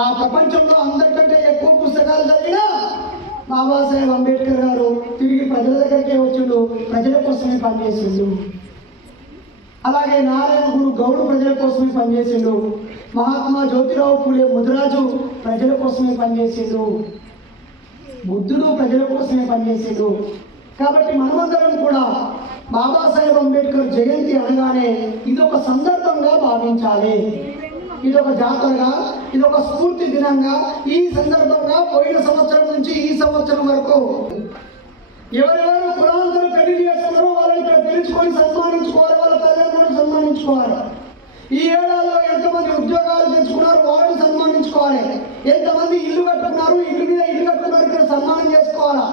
ఆ ప్రపంచంలో అందరికంటే ఎక్కువ పుస్తకాలు చదివిన బాబాసాహెబ్ అంబేద్కర్ గారు తిరిగి ప్రజల దగ్గరికే వచ్చిండు. ప్రజల కోసమే పనిచేసిండు. అలాగే నారాయణ గురు గౌడు ప్రజల కోసమే పనిచేసిండు. మహాత్మా జ్యోతిరావు పూలే ముదిరాజు ప్రజల కోసమే పనిచేసిండు. బుద్ధుడు ప్రజల కోసమే పనిచేసిండు. కాబట్టి మనమందరం కూడా బాబాసాహెబ్ అంబేద్కర్ జయంతి అనగానే ఇది ఒక సందర్భంగా భావించాలి. ఇది ఒక జాతరగా ఇది ఒక స్ఫూర్తి దినంగా ఈ సందర్భంగా పోయిన సంవత్సరం నుంచి ఈ సంవత్సరం వరకు ఎవరెవరు కులాంతరం పెళ్ళి చేస్తున్నారో వాళ్ళని ఇక్కడ పిలుచుకొని సన్మానించుకోవాలి వాళ్ళ తల్లిదండ్రులను సన్మానించుకోవాలి. ఈ ఏడాదిలో ఎంతమంది ఉద్యోగాలు తెచ్చుకున్నారు వాళ్ళని సన్మానించుకోవాలి. ఎంతమంది ఇల్లు కట్టుకున్నారు ఇల్లు మీద ఇల్లు కట్టుకున్నారు ఇక్కడ సన్మానం చేసుకోవాలా?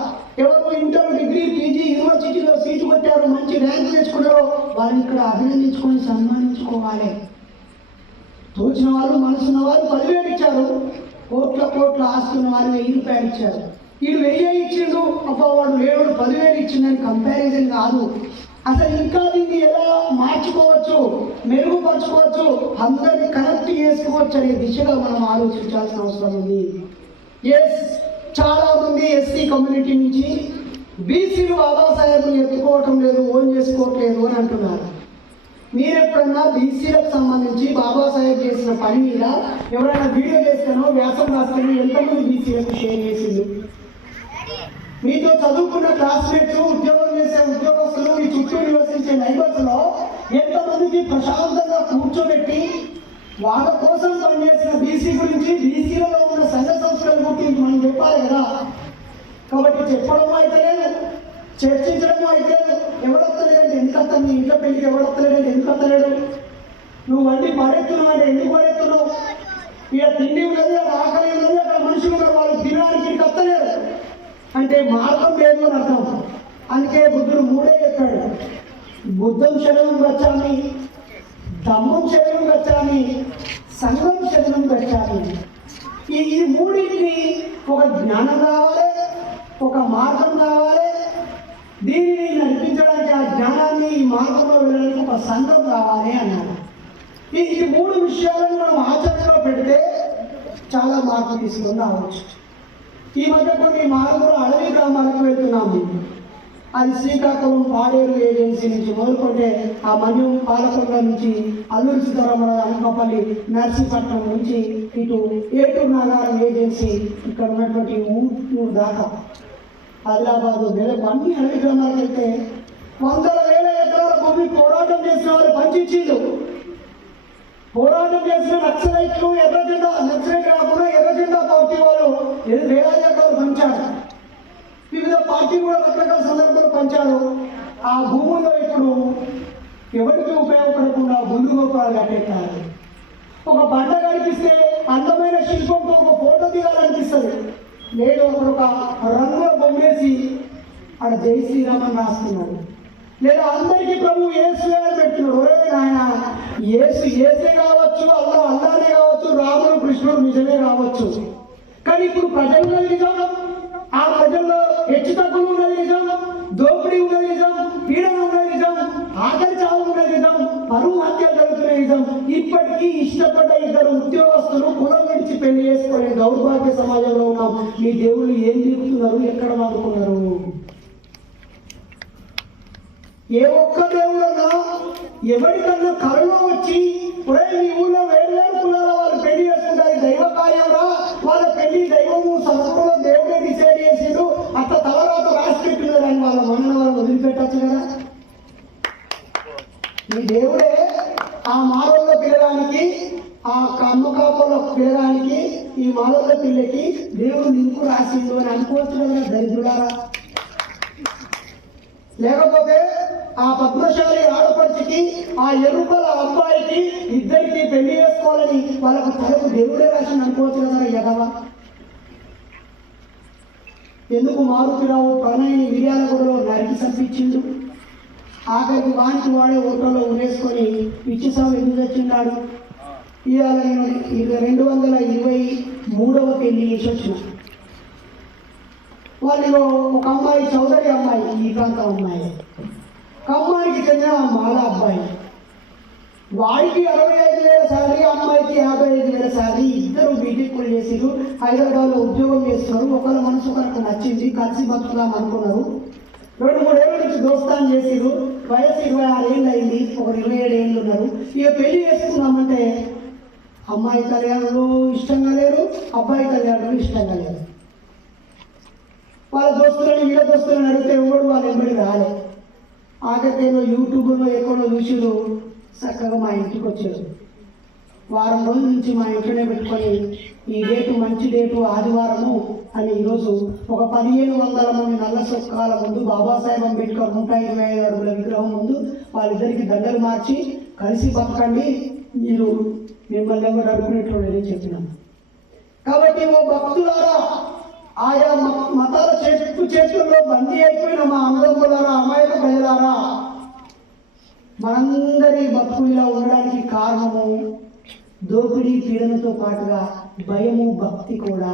ఎవరు ఇంటర్ డిగ్రీ పీజీ యూనివర్సిటీలో సీటు కొట్టారు మంచి ర్యాంక్ తెచ్చుకున్నారో వాళ్ళని ఇక్కడ అభినందించుకొని సన్మానించుకోవాలి. తోచిన వాళ్ళు మనసున్న వాళ్ళు పదివేలు ఇచ్చారు. కోట్ల కోట్ల ఆస్తున్న వాళ్ళు వెయ్యి రూపాయలు ఇచ్చారు. వీడు వెయ్యి ఇచ్చిండు. అబ్బా వాడు ఏడు పదివేలు ఇచ్చిందని కంపారిజన్ కాదు. అసలు ఇంకా దీన్ని ఎలా మార్చుకోవచ్చు మెరుగుపరచుకోవచ్చు అందరిని కనెక్ట్ చేసుకోవచ్చు అనే దిశగా మనం ఆలోచించాల్సిన అవసరం ఉంది. ఎస్ చాలా మంది ఎస్సీ కమ్యూనిటీ నుంచి బీసీలు బాబాసాహెబ్ని ఎత్తుకోవటం లేదు ఓన్ చేసుకోవట్లేదు అని అంటున్నారు. మీరు ఎప్పుడన్నా బీసీలకు సంబంధించి బాబాసాహెబ్ చేసిన పని మీద ఎవరైనా వీడియో చేస్తానో వ్యాసం రాస్తానో ఎంతమంది బీసీలకు షేర్ చేసింది మీతో చదువుకున్న క్లాస్మేట్స్ ఉద్యోగం చేసే ఉద్యోగస్తులు మీ చుట్టూ నివసించే నైబర్స్లో ఎంతమందికి ప్రశాంతంగా కూర్చోబెట్టి వాళ్ళ కోసం పనిచేసిన బీసీ గురించి బీసీలలో ఉన్న సంఘ సంస్థల గురించి మనం చెప్పాలి కదా? కాబట్టి చెప్పడం అయితే చర్చించడం అయితే ఎవడొత్తలేదంటే ఎందుకు వస్తాను నీ ఇంట్లో పెళ్ళికి ఎవడొత్తలేదంటే ఎందుకు వస్తలేడు? నువ్వు వండి పడెత్తున్నావు అంటే ఎందుకు పడెత్తున్నావు ఇక తిండి ఉన్నది అక్కడ ఆకలి ఉన్నది అక్కడ మనుషులు ఉన్నారు వాళ్ళు తినడానికి ఇక్కడికి వస్తలేరు. అంటే మార్గం లేదు అని అర్థం. అందుకే బుద్ధుడు మూడే చెప్పాడు. బుద్ధం శరణం గచ్చామి దమ్మం శరణం గచ్చామి సంఘం శరణం గచ్చామి. ఈ ఈ మూడింటిని ఒక జ్ఞానం కావాలి ఒక మార్గం కావాలి దీనిని నడిపించడానికి ఆ జ్ఞానాన్ని ఈ మార్గంలో వెళ్ళడానికి ఒక సంఘం కావాలి అన్నాడు. ఈ ఈ మూడు విషయాలను మనం ఆచరణలో పెడితే చాలా మార్పు తీసుకొని రావచ్చు. ఈ మధ్య కొన్ని మార్పులు అడవి గ్రామాలకు వెళ్తున్నాము. అది శ్రీకాకుళం పాడేరు ఏజెన్సీ నుంచి మొదలుకుంటే ఆ మన్యం పాలకొండ నుంచి అల్లూరి సీతారామరావు అనకాపల్లి నర్సీపట్నం నుంచి ఇటు ఏటూరు నాగారం ఏజెన్సీ ఇక్కడ ఉన్నటువంటి ఊరు దాకా. ఆదిలాబాదు రేపు అన్ని అడవి గ్రామాలకైతే వందల వేల ఎకరాల భూమి పోరాటం చేసిన వాళ్ళు పంచిచ్చిండు పోరాటం చేసిన నక్సలైట్లు ఎర్ర జెండా నక్సలైట్ కాకుండా ఎర్ర జెండా పార్టీ వాళ్ళు ఏది ఎకరాలు పంచారు. వివిధ పార్టీ కూడా రకరకాల సందర్భాలు పంచారు. ఆ భూముల్లో ఇప్పుడు ఎవరికి ఉపయోగపడకుండా ముందు గోపురాలు కట్టేస్తారు. ఒక బట్ట కనిపిస్తే అందమైన శిల్పంతో ఒక ఫోటో దిగాలనిపిస్తుంది లేదో ఒక రంగుల బొమ్మేసి ఆడ జై శ్రీరామ్ అని రాస్తున్నాడు లేదా అందరికీ ప్రభు ఏసు అని పెడుతున్నాడు ఒరే నాయన ఏసు ఏసే కావచ్చు అల్లా అల్లానే కావచ్చు రాముడు కృష్ణుడు నిజమే కావచ్చు. కానీ ఇప్పుడు ప్రజల్లో నిజం ఆ ప్రజల్లో హెచ్చు తగ్గులు ఉన్నది నిజం దోపిడీ ఉన్నది నిజం పీడన ఉన్నది నిజం ఆకలి చావు ఉన్నది నిజం పరువు హత్య జరుగుతున్న నిజం. ఇప్పటికీ ఇష్టపడ్డ ఇద్దరు ఉద్యోగస్తులు పెళ్ళి చేసుకోలేని దౌర్భాగ్య సమాజంలో ఉన్నాం. మీ దేవుళ్ళు ఏం చెబుతున్నారు ఎక్కడ వాడుకున్నారు? ఏ ఒక్క దేవుడన్నా ఎవరికన్నా కరుణ వచ్చి ఒరే ఆ పద్మశాలి ఆడపడిచికి ఆ ఎరుకల అబ్బాయికి ఇద్దరికి పెళ్ళి చేసుకోవాలని వాళ్ళకు తలకు దేవుడే రాసింది అనుకోవచ్చు కదా ఎగవ ఎందుకు మారుతిరావు? ప్రణయని మిర్యాలగూడలో నరికి చంపించిండు. ఆఖరికి వానికి వాడే ఓటర్లో ఉరేసుకొని పిచ్చిసాగు ఎందుకు వచ్చిన్నాడు ఇవాళ నేను ఇక రెండు వందల ఇరవై మూడవ పెళ్ళి చేసి వచ్చిన వాళ్ళు ఒక అమ్మాయి చౌదరి అమ్మాయి ఈ ప్రాంతం అమ్మాయి. అమ్మాయికి చెందిన మాల అబ్బాయి. వాడికి అరవై ఐదు వేల శాలరీ అమ్మాయికి యాభై ఐదు వేల శాలరీ ఇద్దరు బీటెక్ పెళ్ళి చేసిరు హైదరాబాద్లో ఉద్యోగం చేస్తున్నారు. ఒకరి మనసు ఒకరికి నచ్చింది. కలిసి బతుకుదాం అనుకున్నారు. రెండు మూడేళ్ళ నుంచి దోస్తాన్ చేసిరు వయసు ఇరవై ఆరు ఏళ్ళు అయింది. ఒకరు ఇరవై ఏడు ఏళ్ళు ఉన్నారు. ఇక పెళ్ళి చేసుకున్నామంటే అమ్మాయి కళ్యాణాలు ఇష్టంగా లేరు అబ్బాయి కళ్యాణులు ఇష్టంగా లేరు. వాళ్ళ దోస్తులని వీళ్ళ దోస్తులను అడిగితే ఎవడు వాళ్ళు ఎంబడి రాలేదు ఆఖరికేమో యూట్యూబ్లో ఎక్కడో చూసిరు చక్కగా మా ఇంటికి వచ్చారు. వారం రోజుల నుంచి మా ఇంట్లోనే పెట్టుకొని ఈ డేటు మంచి డేటు ఆదివారము అని ఈరోజు ఒక పదిహేను వందల మంది నల్ల సొక్కాల ముందు బాబాసాహెబ్ అంబేద్కర్ నూట ఇరవై ఐదు అడుగుల విగ్రహం ముందు వాళ్ళిద్దరికి దగ్గర మార్చి కలిసి బతకండి మీరు మిమ్మల్ని ఎవరు అడుగునేటువంటి చెప్పినాం కాబట్టి ఓ భక్తులారా ఆయా మతాల చెట్టు చేతుల్లో బందీ అయిపోయిన మా అన్నదమ్ములారా అమాయక ప్రజలారా మనందరి బతుకులా ఉండడానికి కారణము దోపిడీ పీడనతో పాటుగా భయము భక్తి కూడా.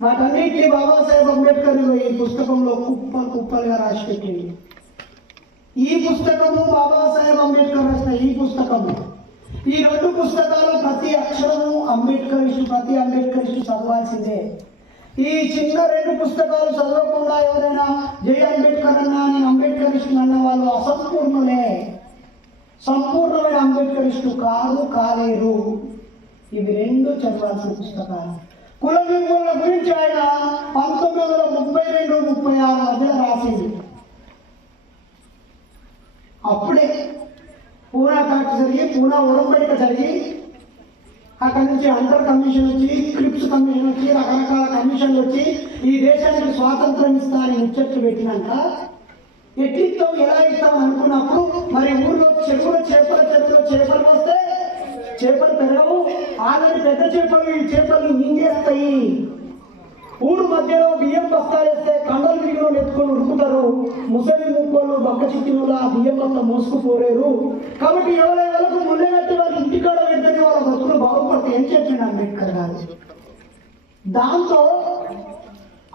వాటన్నిటిని బాబాసాహెబ్ అంబేద్కర్ ఈ పుస్తకంలో కుప్ప కుప్పలుగా రాసి పెట్టింది ఈ పుస్తకము బాబాసాహెబ్ అంబేద్కర్ రాసిన ఈ పుస్తకము. ఈ రెండు పుస్తకాలు ప్రతి అక్షరము అంబేద్కర్ ఇష్టం ప్రతి అంబేద్కర్ ఇష్టం చదవాల్సిందే. ఈ చిన్న రెండు పుస్తకాలు చదవకుండా ఎవరైనా జై అంబేద్కర్ అన్నా నేను ఇష్టం అన్న వాళ్ళు అసంపూర్ణులే. సంపూర్ణమైన అంబేద్కరిస్టు కాదు కాలేరు. ఇవి రెండు చదవాల్సిన పుస్తకాలు. కుల నిర్మూలన గురించి ఆయన పంతొమ్మిది వందల ముప్పై రెండు ముప్పై ఆరు మధ్య రాసింది అప్పుడే పూనా ఫ్యాక్ట్ జరిగి పూనా ఉడంబడిక జరిగి అక్కడి నుంచి అంటర్ కమిషన్ వచ్చి క్రిప్స్ కమిషన్ వచ్చి రకరకాల కమిషన్లు వచ్చి ఈ దేశానికి స్వాతంత్రం ఇస్తా అని ముచ్చట్లు పెట్టినాక ఎట్టిస్తాం ఎలా ఇస్తాం అనుకున్నప్పుడు మరి ఊళ్ళో చెరువులో చేపల చెరువులో చేపలు వస్తే చేపలు పెరగవు. ఆల్రెడీ పెద్ద చేపలు ఈ చేపలు మింగేస్తాయి. ఊరు మధ్యలో బియ్యం బస్తాలు వేస్తే కండలు మిగిలిన ఎత్తుకొని ఉరుకుతారు. ముసలి ముక్కోళ్ళు బక్క చిక్కిన ఆ బియ్యం అంతా మోసుకుపోలేరు. కాబట్టి ఎవరెవరకు ముళ్ళెగట్టి వారి ఇంటికాడ పెడితేనే వాళ్ళ బతుకులు బాగుపడతాయి ఏం చెప్పిండు అంబేద్కర్ గారు? దాంతో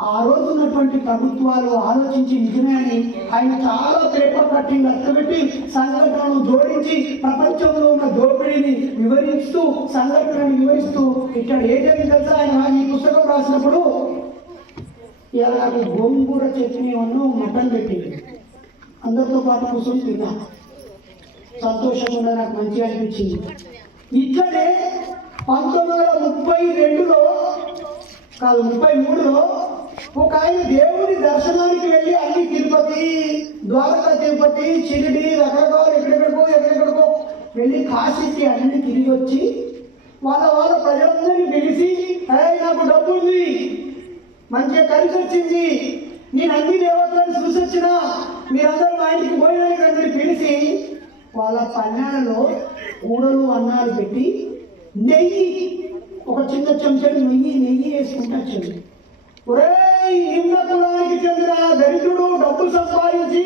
ఆ రోజు ఉన్నటువంటి ప్రభుత్వాలు ఆలోచించి నిజమే అని ఆయన చాలా పేపర్ కట్టింగ్ అర్థపెట్టి సంఘటనను జోడించి ప్రపంచంలో ఉన్న దోపిడీని వివరిస్తూ సంఘటనను వివరిస్తూ ఇక్కడ ఏదైనా తెలుసా ఆయన? ఈ పుస్తకం రాసినప్పుడు ఇలా నాకు గోంగూర చట్నీ వన్ను మటన్ పెట్టింది. అందరితో పాటు కూర్చొని తిన్నా. సంతోషంగా నాకు మంచిగా అనిపించింది. ఇట్లనే పంతొమ్మిది వందల ముప్పై రెండులో కాదు ముప్పై మూడులో ఒక ఆయన దేవుని దర్శనానికి వెళ్ళి అన్ని తిరుపతి ద్వారకా తిరుపతి షిరిడి రకరకాల ఎక్కడెక్కడికో ఎక్కడెక్కడికో వెళ్ళి కాశీకి అన్ని తిరిగి వచ్చి వాళ్ళ వాళ్ళ ప్రజలందరినీ పిలిచి నాకు మంచిగా కలిసి వచ్చింది? నేను అన్ని దేవతలను చూసి వచ్చిన మీరందరూ మా ఇంటికి పోయినాయి పిలిచి వాళ్ళ పన్యాలలో ఊడలు అన్నాలు పెట్టి నెయ్యి ఒక చిన్న చెంచడు నెయ్యి నెయ్యి వేసుకుంటా వచ్చింది ఒరేయ్ నిమ్న కులానికి చెందిన దరిద్రుడు డబ్బు సంపాదించి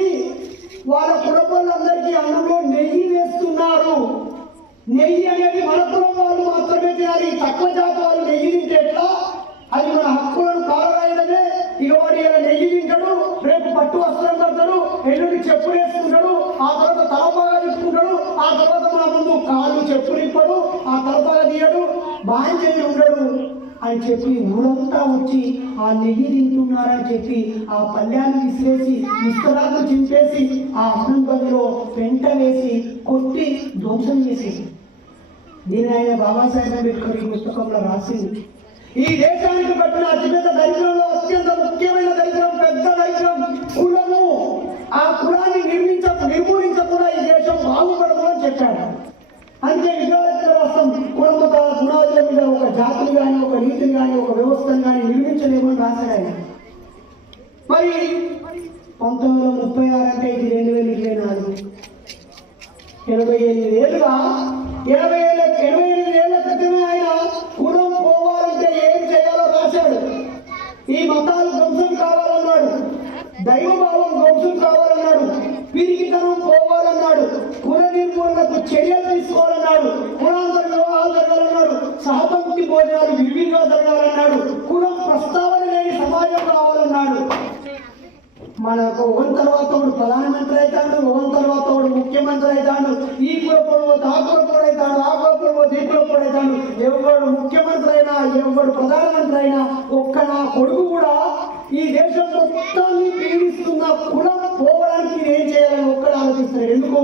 వాళ్ళ కుటుంబాలందరికీ అన్నంలో నెయ్యి వేస్తున్నారు. నెయ్యి అనేది మన కులం వాళ్ళు మాత్రమే తినాలి తక్కువ జాతి వాళ్ళు నెయ్యి తింటే ఎట్లా? అది మన చెప్పి ఊరంతా వచ్చి ఆ నెయ్యి తింటున్నారని చెప్పి ఆ పళ్ళ్యాన్ని విసిరేసి విస్తరాలు చింపేసి ఆ అన్నం గదిలో పెంట వేసి కొట్టి ధ్వంసం చేసేసి దీని ఆయన బాబాసాహెబ్ అంబేద్కర్ ఈ పుస్తకంలో రాసింది. ఈ దేశానికి పట్టిన అతిపెద్ద దరిద్రంలో అత్యంత ముఖ్యమైన దరిద్రం పెద్ద దరిద్రం కులము. ఆ కులాన్ని నిర్మించ నిర్మూలించకుండా ఈ దేశం బాగుపడదు అని చెప్పాడు. అందుకే విద్యార్థుల రాష్ట్రం కులము గుణాల మీద జాతిని కానీ ఒక నీతిని కానీ ఒక వ్యవస్థను కానీ నిర్మించలేమని రాశాడు ఆయన. మరి పంతొమ్మిది వందల ముప్పై ఆరు అంటే ఇది రెండు వేల ఇరవై నాలుగు. ఎనభై ఎనిమిది ఏళ్ళుగా ఎనభై ఏళ్ళ ఎనభై ఎనిమిది ఏళ్ళ క్రితమే ఆయన కులం పోవాలంటే ఏం చేయాలో రాశాడు. ఈ మతాలు ధ్వంసం కావాలన్నాడు. దైవభావం ధ్వంసం కావాలన్నాడు. పిరికితనం పోవాలి కుల నిర్మూలనకు చర్యలు తీసుకోవాలన్నాడు కులాంతర వివాహాలు జరగాలన్నాడు సహపంక్తి భోజనాలు విరివిగా జరగాలన్నాడు కులం ప్రస్తావన లేని సమాజం కావాలన్నాడు మనకు ఒకరి తర్వాత ఒకడు ప్రధానమంత్రి అవుతాడు ఒకరి తర్వాత ఒకడు ముఖ్యమంత్రి అవుతాడు ఈ కులపడు ఆ కులపడు అవుతాడు ఆ కులపడు ఈ కులపడు అవుతాడు. ఎవడు ముఖ్యమంత్రి అయినా ఎవడు ప్రధానమంత్రి అయినా ఒక్క నా కొడుకు కూడా ఈ దేశం మొత్తాన్ని పీడిస్తున్న కులం పోవడానికి నేను చేయాలని ఒక్కడు ఆలోచిస్తాడు ఎందుకు?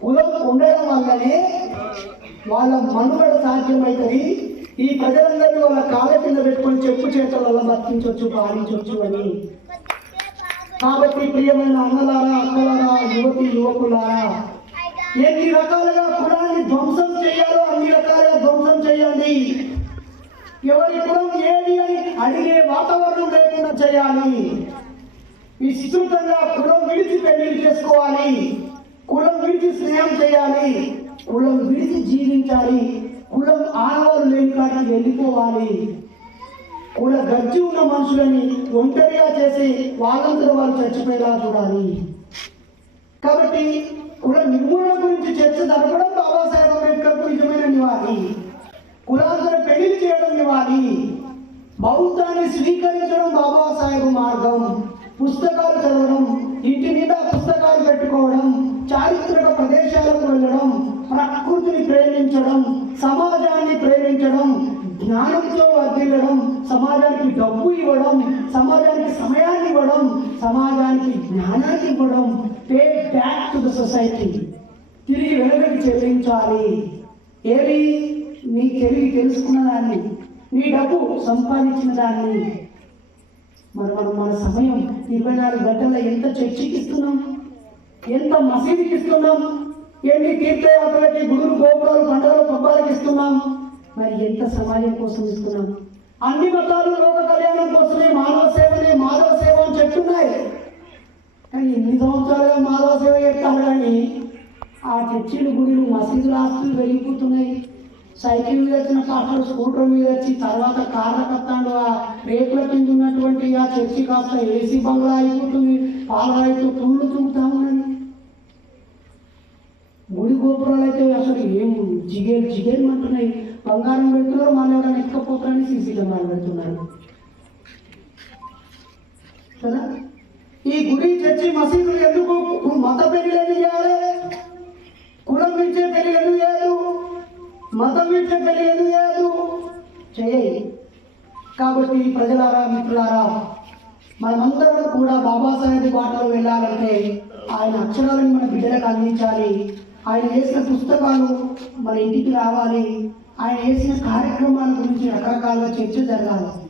కులం ఉండడం వల్లనే వాళ్ళ మనుగడ సాధ్యమవుతుంది ఈ ప్రజలందరినీ వాళ్ళ కాళ్ళ కింద పెట్టుకొని చెప్పు చేతల బతికించవచ్చు పాలించవచ్చు అని. కాబట్టి ప్రియమైన అన్నలారా అక్కలారా యువతి యువకులారా ఎన్ని రకాలుగా కులాన్ని ధ్వంసం చేయాలో అన్ని రకాలుగా ధ్వంసం చేయండి. ఎవరి కులం ఏది అని అడిగే వాతావరణం లేకుండా చేయాలి. విస్తృతంగా కులం విడిచి పెళ్ళి చేసుకోవాలి. కులం విడిచి స్నేహం చేయాలి. కులం విడిచి జీవించాలి. కులం ఆనవాళ్ళు లేని కాడికి వెళ్ళిపోవాలి. కుల గర్జి ఉన్న మనుషులని ఒంటరిగా చేసి వాళ్ళందరూ వాళ్ళు చచ్చిపోయేలా చూడాలి. కాబట్టి కుల నిర్మూలన గురించి చర్చ జరపడం బాబాసాహెబ్ అంబేద్కర్కు నిజమైన నివాళి. కులాంతర పెళ్ళి చేయడం నివాళి. బౌద్ధాన్ని స్వీకరించడం బాబాసాహెబ్ మార్గం. పుస్తకాలు చదవడం ఇంటి మీద పుస్తకాలు పెట్టుకోవడం చారిత్రక ప్రదేశాలకు వెళ్ళడం ప్రకృతిని ప్రేమించడం సమాజాన్ని ప్రేమించడం జ్ఞానంతో వర్ధిల్లడం సమాజానికి డబ్బు ఇవ్వడం సమాజానికి సమయాన్ని ఇవ్వడం సమాజానికి జ్ఞానాన్ని ఇవ్వడం pay back to the society తిరిగి వెనుకకి చెల్లించాలి. ఏవి నీ తెలివి తెలుసుకున్న దాన్ని నీ డబ్బు సంపాదించిన దాన్ని. మరి మనం మన సమయం ఇరవై నాలుగు గంటల్లో ఎంత చర్చికి ఇస్తున్నాం ఎంత మసీదుకి ఇస్తున్నాం ఎన్ని తీర్థయాత్రలకి గుడులు గోపురాలు పండుగలు పబ్బాలకి ఇస్తున్నాం? మరి ఎంత సమాజం కోసం ఇస్తున్నాం అన్ని మతాలు లోక కళ్యాణం కోసమే మానవ సేవనే మాధవ సేవ అని చెప్తున్నాయి. కానీ ఎన్ని సంవత్సరాలుగా మాధవ సేవ చేస్తాను కానీ ఆ చర్చిలు గుడిలు మసీదులు ఆస్తులు వెళ్ళిపోతున్నాయి సైకిల్ మీద వచ్చిన పాటలు స్కూటర్ మీద వచ్చి తర్వాత కార్ల కత్తాడు ఆ రేకుల కింద ఉన్నటువంటి ఆ చర్చి కాస్త ఏసీ బంగ్లా అయిపోతుంది పాలరాయితో తుళ్ళు తుంగుతా ఉన్నది గుడి గోపురాలు అయితే అసలు ఏం జిగేలు జిగేలు అంటున్నాయి. బంగారం పెడుతున్నారు మళ్ళీ ఎవరైనా ఎక్కపోతారని సీసీ కెమెరాలు పెడుతున్నారు. కదా ఈ గుడి చర్చి మసీదులు ఎందుకు? మత పెళ్ళి ఎందుకు చేయాలి? కులం విడిచే పెళ్ళి ఎందుకు చేయదు మతం విడిచే పెళ్ళి ఎందుకు చేయదు చేయి. కాబట్టి ప్రజలారా మిత్రులారా మనమందరం కూడా బాబాసాహెబ్ బాటలో వెళ్ళాలంటే ఆయన అక్షరాలను మన బిడ్డలకు అందించాలి. ఆయన వేసిన పుస్తకాలు మన ఇంటికి రావాలి. ఆయన వేసిన కార్యక్రమాల గురించి రకరకాల చర్చ జరగాలి.